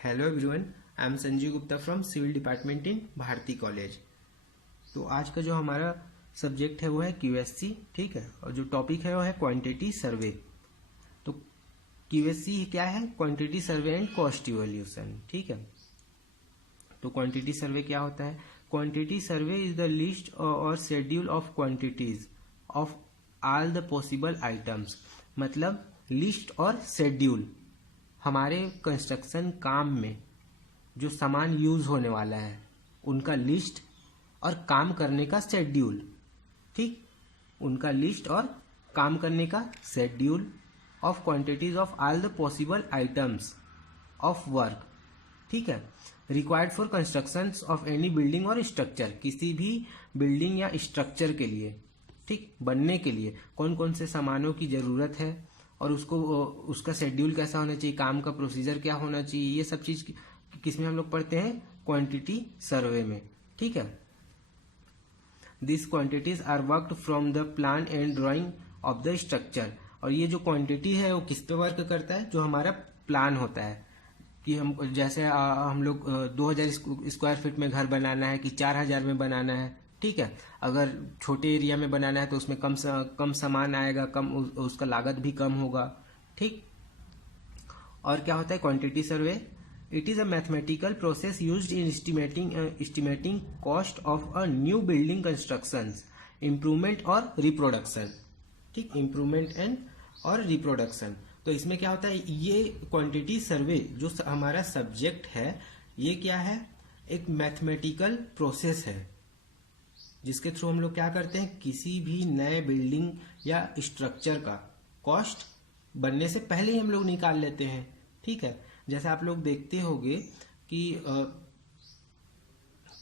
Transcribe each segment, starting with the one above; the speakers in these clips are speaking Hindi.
Hello everyone, I am Sanjeev Gupta from civil department in Bharati College. तो आज का जो हमारा सब्जेक्ट है वो है क्यूएससी, ठीक है। और जो टॉपिक है वो है क्वांटिटी सर्वे। तो क्यूएससी क्या है? Quantity survey and cost evaluation, ठीक है। तो क्वांटिटी सर्वे क्या होता है? Quantity survey is the list और schedule of quantities of all the possible items. मतलब लिस्ट और शेड्यूल हमारे कंस्ट्रक्शन काम में जो सामान यूज होने वाला है उनका लिस्ट और काम करने का शेड्यूल, ठीक। उनका लिस्ट और काम करने का schedule of quantities of all the possible items of work, ठीक है, required for construction of any building और स्ट्रक्चर। किसी भी बिल्डिंग या स्ट्रक्चर के लिए, ठीक, बनने के लिए कौन कौन से सामानों की जरूरत है और उसका शेड्यूल कैसा होना चाहिए, काम का प्रोसीजर क्या होना चाहिए, ये सब चीज किसमें हम लोग पढ़ते हैं? क्वांटिटी सर्वे में, ठीक है। This quantities are worked from the plan and drawing of the structure. और ये जो क्वांटिटी है वो किस पे वर्क करता है? जो हमारा प्लान होता है कि हम जैसे हम लोग 2000 स्क्वायर फीट में घर बनाना है कि 4000 में बनाना है, ठीक है। अगर छोटे एरिया में बनाना है तो उसमें कम सामान आएगा, उसका लागत भी कम होगा, ठीक। और क्या होता है quantity survey? It is a mathematical process used in estimating cost of a new building construction, improvement और रिप्रोडक्शन, ठीक। इम्प्रूवमेंट एंड और रिप्रोडक्शन। तो इसमें क्या होता है? ये क्वांटिटी सर्वे जो हमारा सब्जेक्ट है, ये क्या है? एक मैथमेटिकल प्रोसेस है जिसके थ्रू हम लोग क्या करते हैं? किसी भी नए बिल्डिंग या स्ट्रक्चर का कॉस्ट बनने से पहले ही हम लोग निकाल लेते हैं, ठीक है। जैसे आप लोग देखते होंगे कि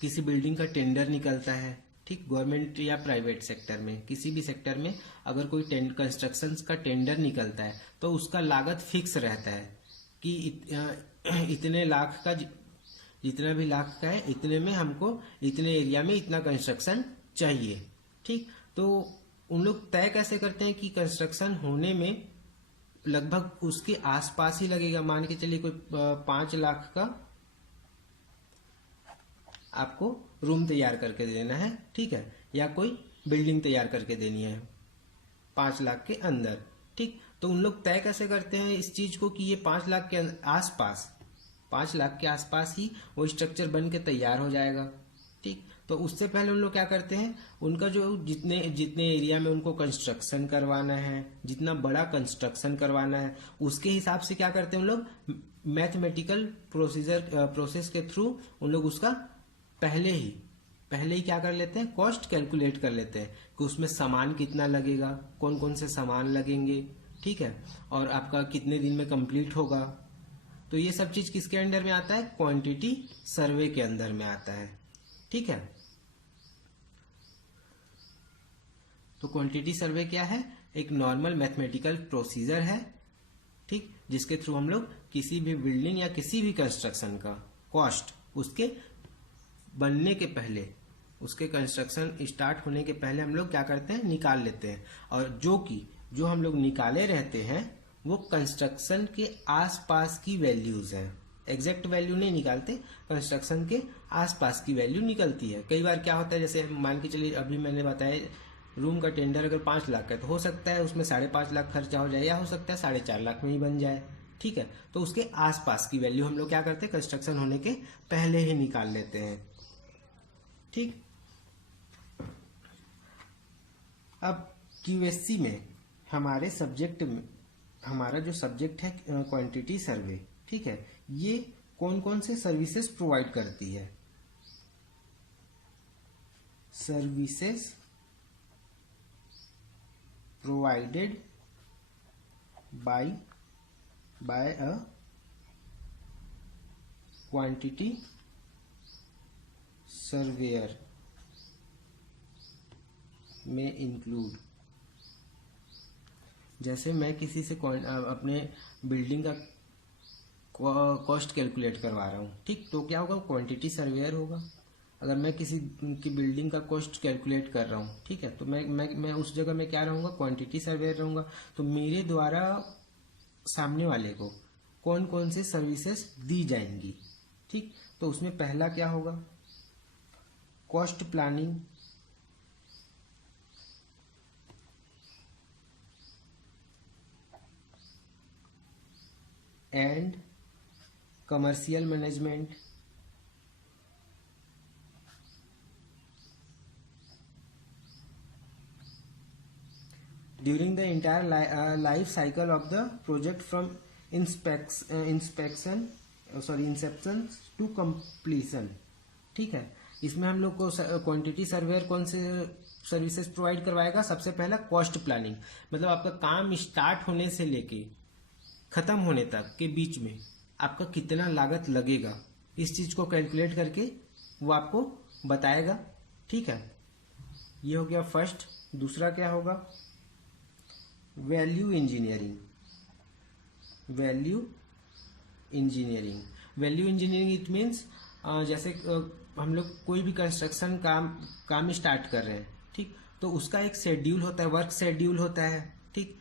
किसी बिल्डिंग का टेंडर निकलता है, ठीक, गवर्नमेंट या प्राइवेट सेक्टर में, किसी भी सेक्टर में अगर कोई कंस्ट्रक्शन का टेंडर निकलता है तो उसका लागत फिक्स रहता है कि इतने लाख का, जितना भी लाख का है इतने में हमको इतने एरिया में इतना कंस्ट्रक्शन चाहिए, ठीक। तो उन लोग तय कैसे करते हैं कि कंस्ट्रक्शन होने में लगभग उसके आसपास ही लगेगा। मान के चलिए कोई 5 लाख का आपको रूम तैयार करके देना है, ठीक है, या कोई बिल्डिंग तैयार करके देनी है 5 लाख के अंदर, ठीक। तो उन लोग तय कैसे करते हैं इस चीज को कि ये 5 लाख के आसपास, 5 लाख के आसपास ही वो स्ट्रक्चर बन के तैयार हो जाएगा, ठीक। तो उससे पहले उन लोग क्या करते हैं? उनका जो जितने एरिया में उनको कंस्ट्रक्शन करवाना है, जितना बड़ा कंस्ट्रक्शन करवाना है, उसके हिसाब से क्या करते हैं उन लोग? मैथमेटिकल प्रोसेस के थ्रू उन लोग उसका पहले ही क्या कर लेते हैं? कॉस्ट कैलकुलेट कर लेते हैं कि उसमें सामान कितना लगेगा, कौन कौन से सामान लगेंगे, ठीक है, और आपका कितने दिन में कंप्लीट होगा। तो ये सब चीज किसके अंडर में आता है? क्वांटिटी सर्वे के अंदर में आता है, ठीक है। तो क्वांटिटी सर्वे क्या है? एक नॉर्मल मैथमेटिकल प्रोसीजर है, ठीक, जिसके थ्रू हम लोग किसी भी बिल्डिंग या किसी भी कंस्ट्रक्शन का कॉस्ट उसके बनने के पहले, उसके कंस्ट्रक्शन स्टार्ट होने के पहले हम लोग क्या करते हैं? निकाल लेते हैं। और जो हम लोग निकाले रहते हैं वो कंस्ट्रक्शन के आसपास की वैल्यूज हैं। एग्जैक्ट वैल्यू नहीं निकालते, कंस्ट्रक्शन के आसपास की वैल्यू निकलती है। कई बार क्या होता है, जैसे मान के चलिए अभी मैंने बताया रूम का टेंडर अगर 5 लाख का है तो हो सकता है उसमें 5.5 लाख खर्चा हो जाए, या हो सकता है 4.5 लाख में ही बन जाए, ठीक है। तो उसके आसपास की वैल्यू हम लोग क्या करते हैं? कंस्ट्रक्शन होने के पहले ही निकाल लेते हैं, ठीक। अब क्यूएससी में हमारे सब्जेक्ट में, हमारा जो सब्जेक्ट है क्वांटिटी सर्वे, ठीक है, ये कौन कौन से सर्विसेज प्रोवाइड करती है? Services provided by a quantity surveyor में इंक्लूड। जैसे मैं किसी से अपने बिल्डिंग का कॉस्ट कैलकुलेट करवा रहा हूँ, ठीक, तो क्या होगा? क्वांटिटी सर्वेयर होगा। अगर मैं किसी की बिल्डिंग का कॉस्ट कैलकुलेट कर रहा हूँ, ठीक है, तो मैं उस जगह में क्या रहूंगा? क्वांटिटी सर्वेयर रहूंगा। तो मेरे द्वारा सामने वाले को कौन कौन से सर्विसेज दी जाएंगी। ठीक, तो उसमें पहला क्या होगा, cost planning, and commercial management, during the entire life cycle of the project from inception to completion। ठीक है, इसमें हम लोग को क्वांटिटी सर्वेयर कौन से सर्विसेज प्रोवाइड करवाएगा। सबसे पहला कॉस्ट प्लानिंग, मतलब आपका काम स्टार्ट होने से लेके खत्म होने तक के बीच में आपका कितना लागत लगेगा, इस चीज को कैलकुलेट करके वो आपको बताएगा। ठीक है, ये हो गया फर्स्ट। दूसरा क्या होगा, value engineering. Value engineering it means जैसे हम लोग कोई भी कंस्ट्रक्शन काम स्टार्ट कर रहे हैं, ठीक, तो उसका एक शेड्यूल होता है, वर्क शेड्यूल होता है। ठीक,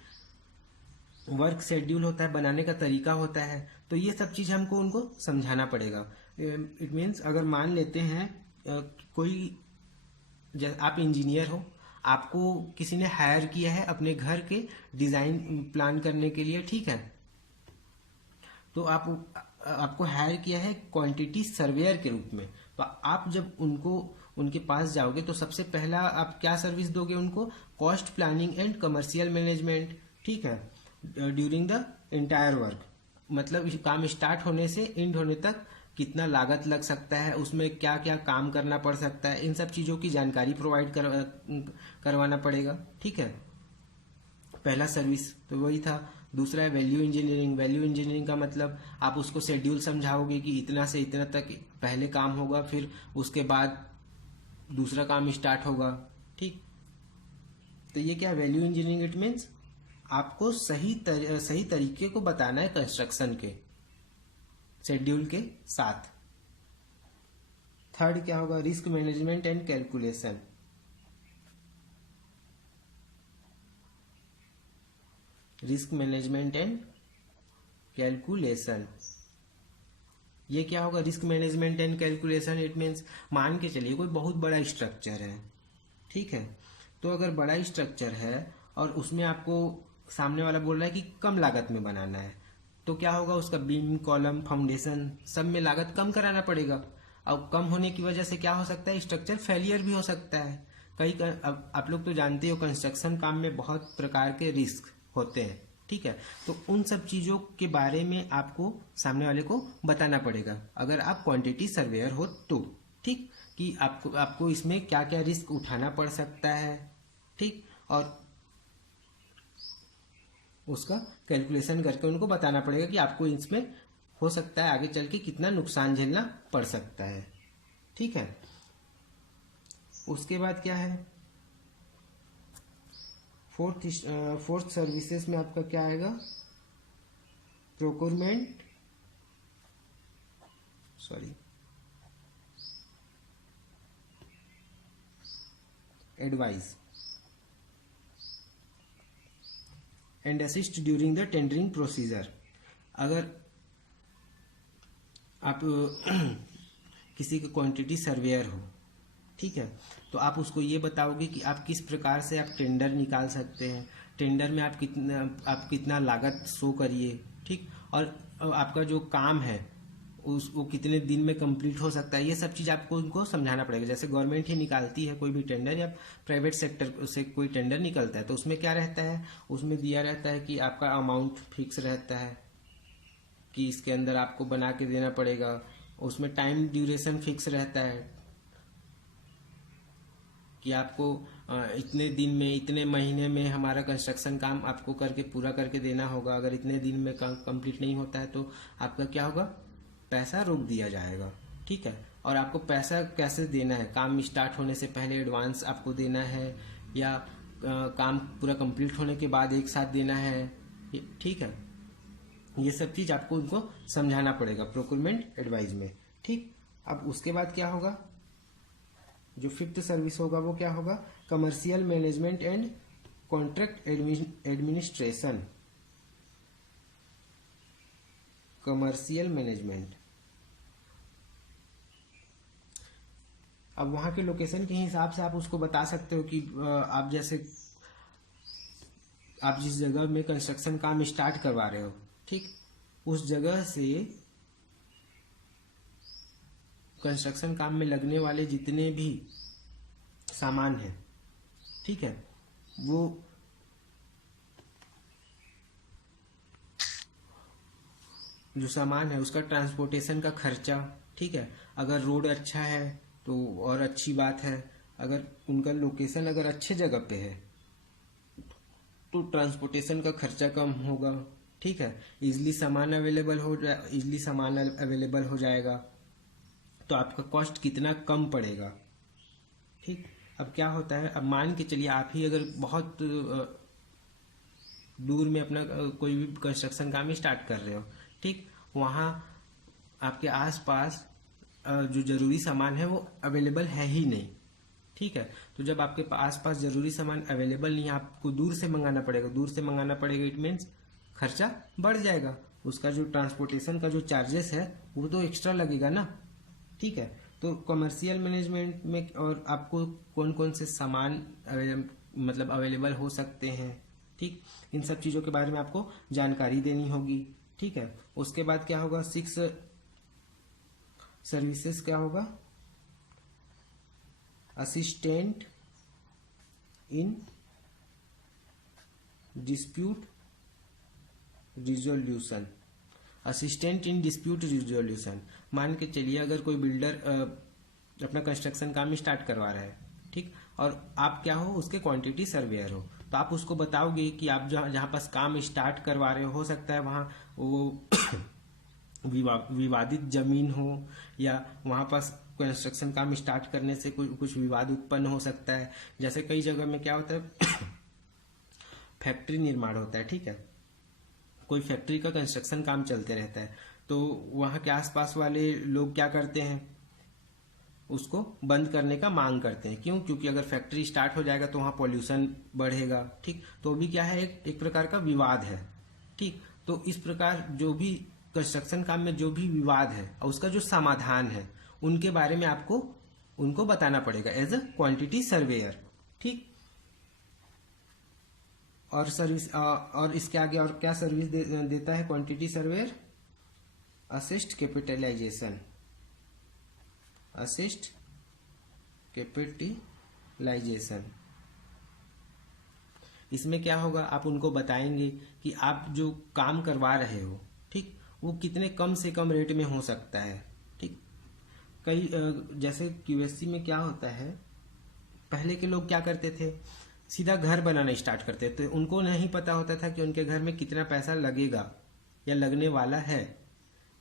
वर्क शेड्यूल होता है, बनाने का तरीका होता है, तो ये सब चीज हमको उनको समझाना पड़ेगा। इट मीन्स अगर मान लेते हैं कोई, आप इंजीनियर हो, आपको किसी ने हायर किया है अपने घर के डिजाइन प्लान करने के लिए। ठीक है, तो आपको हायर किया है क्वांटिटी सर्वेयर के रूप में। तो आप जब उनके पास जाओगे तो सबसे पहला आप क्या सर्विस दोगे उनको, cost planning and commercial management. ठीक है, ड्यूरिंग द एंटायर वर्क, मतलब काम स्टार्ट होने से एंड होने तक कितना लागत लग सकता है, उसमें क्या क्या काम करना पड़ सकता है, इन सब चीजों की जानकारी प्रोवाइड करवाना पड़ेगा। ठीक है, पहला सर्विस तो वही था। दूसरा है वैल्यू इंजीनियरिंग का मतलब आप उसको शेड्यूल समझाओगे कि इतना से इतना तक पहले काम होगा, फिर उसके बाद दूसरा काम स्टार्ट होगा। ठीक, तो ये क्या वैल्यू इंजीनियरिंग, इट मीन्स आपको सही तरीके को बताना है कंस्ट्रक्शन के शेड्यूल के साथ। थर्ड क्या होगा, risk management and calculation. Risk management and calculation, ये क्या होगा, risk management and calculation it means मान के चलिए कोई बहुत बड़ा स्ट्रक्चर है। ठीक है, तो अगर बड़ा स्ट्रक्चर है और उसमें आपको सामने वाला बोल रहा है कि कम लागत में बनाना है, तो क्या होगा, उसका बीम, कॉलम, फाउंडेशन सब में लागत कम कराना पड़ेगा। अब कम होने की वजह से क्या हो सकता है, स्ट्रक्चर फेलियर भी हो सकता है। अब आप लोग तो जानते हो कंस्ट्रक्शन काम में बहुत प्रकार के रिस्क होते हैं। ठीक है, तो उन सब चीजों के बारे में आपको सामने वाले को बताना पड़ेगा अगर आप क्वांटिटी सर्वेयर हो तो। ठीक, कि आपको इसमें क्या क्या रिस्क उठाना पड़ सकता है। ठीक, और उसका कैलकुलेशन करके उनको बताना पड़ेगा कि आपको इसमें हो सकता है आगे चल के कितना नुकसान झेलना पड़ सकता है। ठीक है, उसके बाद क्या है, फोर्थ सर्विसेज में आपका क्या आएगा, procurement advice and assist during the tendering procedure. अगर आप किसी का क्वांटिटी सर्वेयर हो, ठीक है, तो आप उसको ये बताओगे कि आप किस प्रकार से आप टेंडर निकाल सकते हैं, टेंडर में आप कितना लागत शो करिए। ठीक, और आपका जो काम है वो कितने दिन में कंप्लीट हो सकता है, ये सब चीज आपको उनको समझाना पड़ेगा। जैसे गवर्नमेंट ही निकालती है कोई भी टेंडर या प्राइवेट सेक्टर से कोई टेंडर निकलता है, तो उसमें क्या रहता है, उसमें दिया रहता है कि आपका अमाउंट फिक्स रहता है कि इसके अंदर आपको बना के देना पड़ेगा, उसमें टाइम ड्यूरेशन फिक्स रहता है कि आपको इतने दिन में, इतने महीने में हमारा कंस्ट्रक्शन काम आपको करके पूरा करके देना होगा। अगर इतने दिन में कंप्लीट नहीं होता है तो आपका क्या होगा, पैसा रोक दिया जाएगा। ठीक है, और आपको पैसा कैसे देना है, काम स्टार्ट होने से पहले एडवांस आपको देना है या काम पूरा कंप्लीट होने के बाद एक साथ देना है। ठीक है, ये सब चीज आपको उनको समझाना पड़ेगा प्रोक्योरमेंट एडवाइस में। ठीक, अब उसके बाद क्या होगा, जो फिफ्थ सर्विस होगा वो क्या होगा, commercial management and contract administration. Commercial management. अब वहाँ के लोकेशन के हिसाब से आप उसको बता सकते हो कि आप जैसे आप जिस जगह में कंस्ट्रक्शन काम स्टार्ट करवा रहे हो, ठीक, उस जगह से कंस्ट्रक्शन काम में लगने वाले जितने भी सामान हैं, ठीक है, वो जो सामान है उसका ट्रांसपोर्टेशन का खर्चा, ठीक है, अगर रोड अच्छा है तो और अच्छी बात है, अगर उनका लोकेशन अगर अच्छे जगह पे है तो ट्रांसपोर्टेशन का खर्चा कम होगा, ठीक है, इजली सामान अवेलेबल हो जाएगा, तो आपका कॉस्ट कितना कम पड़ेगा, ठीक। अब क्या होता है, अब मान के चलिए आप ही अगर बहुत दूर में अपना कोई भी कंस्ट्रक्शन काम स्टार्ट कर रहे हो, ठीक, वहाँ आपके आसपास जो जरूरी सामान है वो अवेलेबल है ही नहीं, ठीक है। तो जब आपके आसपास जरूरी सामान अवेलेबल नहीं है, आपको दूर से मंगाना पड़ेगा, इट मीन्स खर्चा बढ़ जाएगा, उसका जो ट्रांसपोर्टेशन का जो चार्जेस है वो तो एक्स्ट्रा लगेगा ना, ठीक है। तो कमर्शियल मैनेजमेंट में और आपको कौन कौन से सामान मतलब अवेलेबल हो सकते हैं, ठीक, इन सब चीज़ों के बारे में आपको जानकारी देनी होगी, ठीक है। उसके बाद क्या होगा, 6 सर्विसेज क्या होगा, असिस्टेंट इन डिस्प्यूट रिजोल्यूशन। मान के चलिए अगर कोई बिल्डर अपना कंस्ट्रक्शन काम स्टार्ट करवा रहा है, ठीक, और आप क्या हो, उसके क्वांटिटी सर्वेयर हो, तो आप उसको बताओगे कि आप जहाँ पास काम स्टार्ट करवा रहे हो सकता है वहाँ वो विवादित जमीन हो, या वहाँ पास कंस्ट्रक्शन काम स्टार्ट करने से कुछ विवाद उत्पन्न हो सकता है। जैसे कई जगह में क्या होता है फैक्ट्री निर्माण होता है, ठीक है, कोई फैक्ट्री का कंस्ट्रक्शन काम चलते रहता है, तो वहाँ के आसपास वाले लोग क्या करते हैं, उसको बंद करने का मांग करते हैं। क्यों? क्योंकि अगर फैक्ट्री स्टार्ट हो जाएगा तो वहाँ पॉल्यूशन बढ़ेगा, ठीक, तो भी क्या है, एक प्रकार का विवाद है, ठीक। तो इस प्रकार जो भी कंस्ट्रक्शन काम में जो भी विवाद है और उसका जो समाधान है उनके बारे में आपको उनको बताना पड़ेगा एज अ क्वांटिटी सर्वेयर, ठीक। और सर्विस और इसके आगे और क्या सर्विस देता है क्वांटिटी सर्वेयर, असिस्ट कैपिटलाइजेशन। इसमें क्या होगा, आप उनको बताएंगे कि आप जो काम करवा रहे हो, ठीक, वो कितने कम से कम रेट में हो सकता है, ठीक। कई जैसे क्यूएससी में क्या होता है, पहले के लोग क्या करते थे, सीधा घर बनाना स्टार्ट करते थे, उनको नहीं पता होता था कि उनके घर में कितना पैसा लगेगा या लगने वाला है।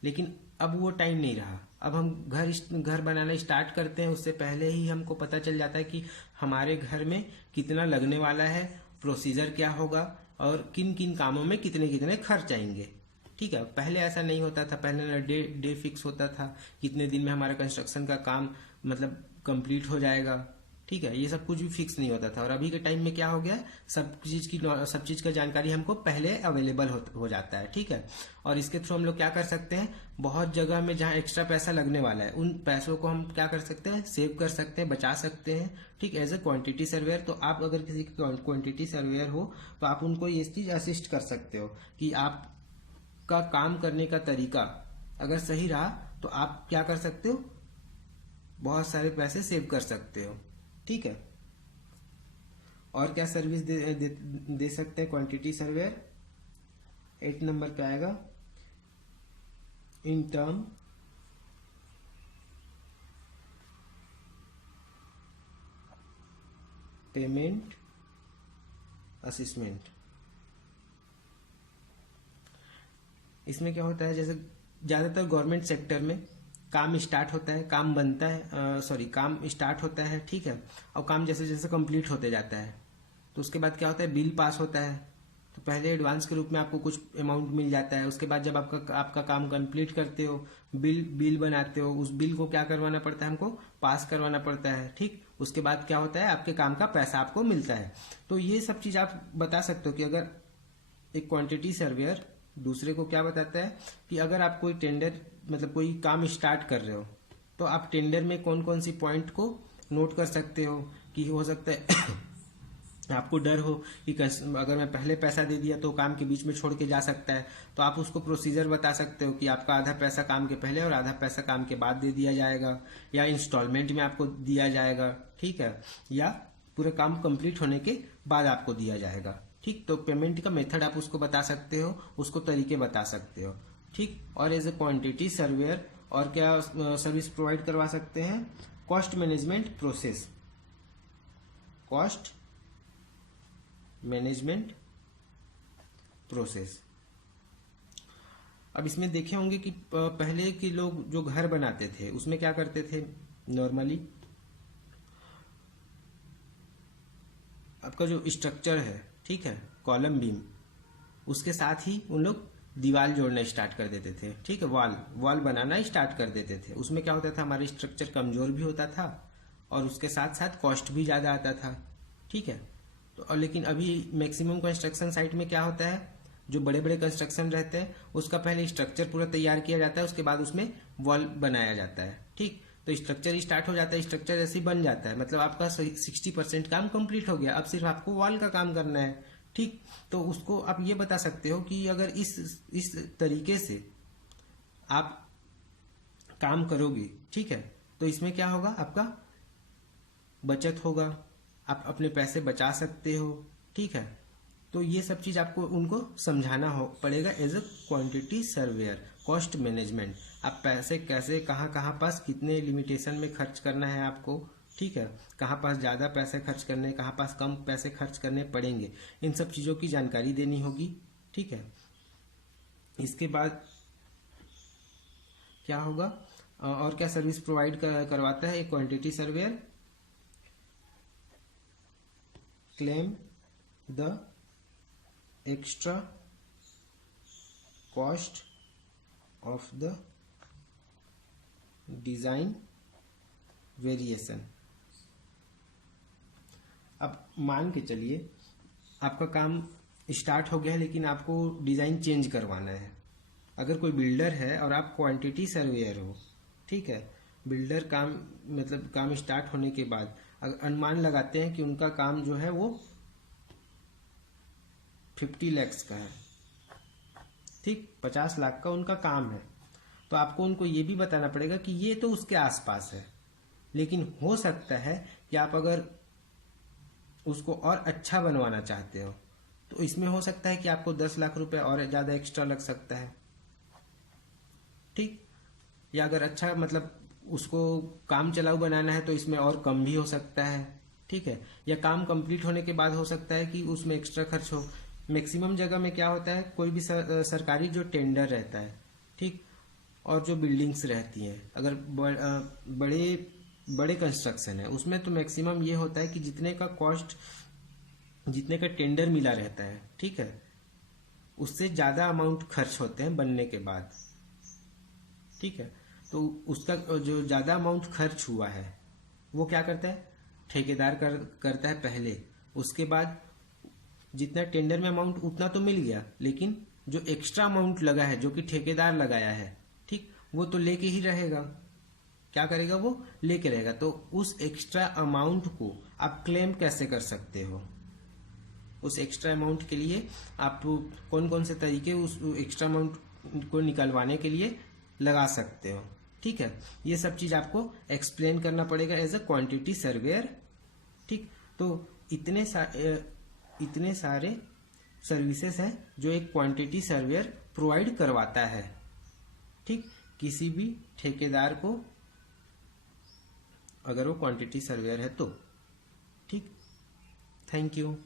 लेकिन अब वो टाइम नहीं रहा, अब हम घर बनाना स्टार्ट करते हैं, उससे पहले ही हमको पता चल जाता है कि हमारे घर में कितना लगने वाला है, प्रोसीजर क्या होगा और किन किन कामों में कितने कितने खर्च आएंगे, ठीक है। पहले ऐसा नहीं होता था, पहले ना डे फिक्स होता था, कितने दिन में हमारा कंस्ट्रक्शन का काम मतलब कंप्लीट हो जाएगा, ठीक है, ये सब कुछ भी फिक्स नहीं होता था। और अभी के टाइम में क्या हो गया, सब चीज का जानकारी हमको पहले अवेलेबल हो जाता है, ठीक है। और इसके थ्रू हम लोग क्या कर सकते हैं, बहुत जगह में जहाँ एक्स्ट्रा पैसा लगने वाला है उन पैसों को हम क्या कर सकते हैं, सेव कर सकते हैं, बचा सकते हैं, ठीक, एज ए क्वांटिटी सर्वेयर। तो आप अगर किसी क्वांटिटी सर्वेयर हो तो आप उनको ये चीज असिस्ट कर सकते हो कि आपका काम करने का तरीका अगर सही रहा तो आप क्या कर सकते हो, बहुत सारे पैसे सेव कर सकते हो, ठीक है। और क्या सर्विस दे सकते हैं क्वांटिटी सर्वेयर, 8 नंबर पे आएगा, इन टर्म पेमेंट असिस्मेंट। इसमें क्या होता है, जैसे ज्यादातर गवर्नमेंट सेक्टर में काम स्टार्ट होता है, काम बनता है, काम स्टार्ट होता है, ठीक है, और काम जैसे जैसे कंप्लीट होते जाता है तो उसके बाद क्या होता है, बिल पास होता है। तो पहले एडवांस के रूप में आपको कुछ अमाउंट मिल जाता है, उसके बाद जब आपका काम कंप्लीट करते हो, बिल बनाते हो, उस बिल को क्या करवाना पड़ता है, हमको पास करवाना पड़ता है, ठीक। उसके बाद क्या होता है, आपके काम का पैसा आपको मिलता है। तो ये सब चीज आप बता सकते हो कि अगर एक क्वांटिटी सर्वेयर दूसरे को क्या बताता है कि अगर आप कोई टेंडर मतलब कोई काम स्टार्ट कर रहे हो तो आप टेंडर में कौन कौन सी पॉइंट को नोट कर सकते हो। कि हो सकता है आपको डर हो कि अगर मैं पहले पैसा दे दिया तो काम के बीच में छोड़ के जा सकता है, तो आप उसको प्रोसीजर बता सकते हो कि आपका आधा पैसा काम के पहले और आधा पैसा काम के बाद दे दिया जाएगा, या इंस्टॉलमेंट में आपको दिया जाएगा, ठीक है, या पूरा काम कंप्लीट होने के बाद आपको दिया जाएगा। ठीक, तो पेमेंट का मेथड आप उसको बता सकते हो, उसको तरीके बता सकते हो। ठीक, और एज ए क्वांटिटी सर्वेयर और क्या सर्विस प्रोवाइड करवा सकते हैं, cost management process, cost management process. अब इसमें देखे होंगे कि पहले के लोग जो घर बनाते थे उसमें क्या करते थे, नॉर्मली आपका जो स्ट्रक्चर है, ठीक है, कॉलम बीम, उसके साथ ही उन लोग दीवार जोड़ना स्टार्ट कर देते थे। ठीक है, वॉल बनाना स्टार्ट कर देते थे। उसमें क्या होता था, हमारा स्ट्रक्चर कमजोर भी होता था और उसके साथ साथ कॉस्ट भी ज्यादा आता था। ठीक है, तो और लेकिन अभी मैक्सिमम कंस्ट्रक्शन साइट में क्या होता है, जो बड़े बड़े कंस्ट्रक्शन रहते हैं उसका पहले स्ट्रक्चर पूरा तैयार किया जाता है, उसके बाद उसमें वॉल बनाया जाता है। ठीक, तो स्ट्रक्चर स्टार्ट हो जाता है, स्ट्रक्चर ऐसे ही बन जाता है, मतलब आपका 60% काम कंप्लीट हो गया, अब सिर्फ आपको वॉल का काम करना है। ठीक, तो उसको आप ये बता सकते हो कि अगर इस तरीके से आप काम करोगे, ठीक है, तो इसमें क्या होगा, आपका बचत होगा, आप अपने पैसे बचा सकते हो। ठीक है, तो ये सब चीज आपको उनको समझाना हो पड़ेगा as a quantity surveyor, cost management. आप पैसे कैसे कहाँ कहाँ पास कितने लिमिटेशन में खर्च करना है आपको, ठीक है, कहाँ पास ज्यादा पैसे खर्च करने, कहाँ पास कम पैसे खर्च करने पड़ेंगे, इन सब चीजों की जानकारी देनी होगी। ठीक है, इसके बाद क्या होगा और क्या सर्विस प्रोवाइड करवाता है एक quantity surveyor, claim the extra cost of the design variation. अब मान के चलिए आपका काम स्टार्ट हो गया है लेकिन आपको डिजाइन चेंज करवाना है। अगर कोई बिल्डर है और आप क्वांटिटी सर्वेयर हो, ठीक है, बिल्डर काम मतलब काम स्टार्ट होने के बाद अगर अनुमान लगाते हैं कि उनका काम जो है वो 50 लाख का है, ठीक, 50 लाख का उनका काम है, तो आपको उनको ये भी बताना पड़ेगा कि ये तो उसके आसपास है, लेकिन हो सकता है कि आप अगर उसको और अच्छा बनवाना चाहते हो तो इसमें हो सकता है कि आपको 10 लाख रुपए और ज्यादा एक्स्ट्रा लग सकता है। ठीक, या अगर अच्छा मतलब उसको काम चलाऊ बनाना है तो इसमें और कम भी हो सकता है। ठीक है, या काम कंप्लीट होने के बाद हो सकता है कि उसमें एक्स्ट्रा खर्च हो। मैक्सिमम जगह में क्या होता है, कोई भी सरकारी जो टेंडर रहता है, ठीक, और जो बिल्डिंग्स रहती हैं, अगर बड़े बड़े कंस्ट्रक्शन है उसमें तो मैक्सिमम ये होता है कि जितने का कॉस्ट, जितने का टेंडर मिला रहता है, ठीक है, उससे ज्यादा अमाउंट खर्च होते हैं बनने के बाद। ठीक है, तो उसका जो ज्यादा अमाउंट खर्च हुआ है वो क्या करता है, ठेकेदार करता है पहले, उसके बाद जितना टेंडर में अमाउंट उतना तो मिल गया, लेकिन जो एक्स्ट्रा अमाउंट लगा है जो कि ठेकेदार लगाया है, ठीक, वो तो लेके ही रहेगा। क्या करेगा, वो लेके रहेगा। तो उस एक्स्ट्रा अमाउंट को आप क्लेम कैसे कर सकते हो, उस एक्स्ट्रा अमाउंट के लिए आप कौन कौन से तरीके उस एक्स्ट्रा अमाउंट को निकलवाने के लिए लगा सकते हो। ठीक है, ये सब चीज आपको एक्सप्लेन करना पड़ेगा एज अ क्वांटिटी सर्वेयर। ठीक, तो इतने सारे सर्विसेज हैं जो एक क्वांटिटी सर्वेयर प्रोवाइड करवाता है, ठीक, किसी भी ठेकेदार को, अगर वो क्वांटिटी सर्वेयर है तो। ठीक, थैंक यू।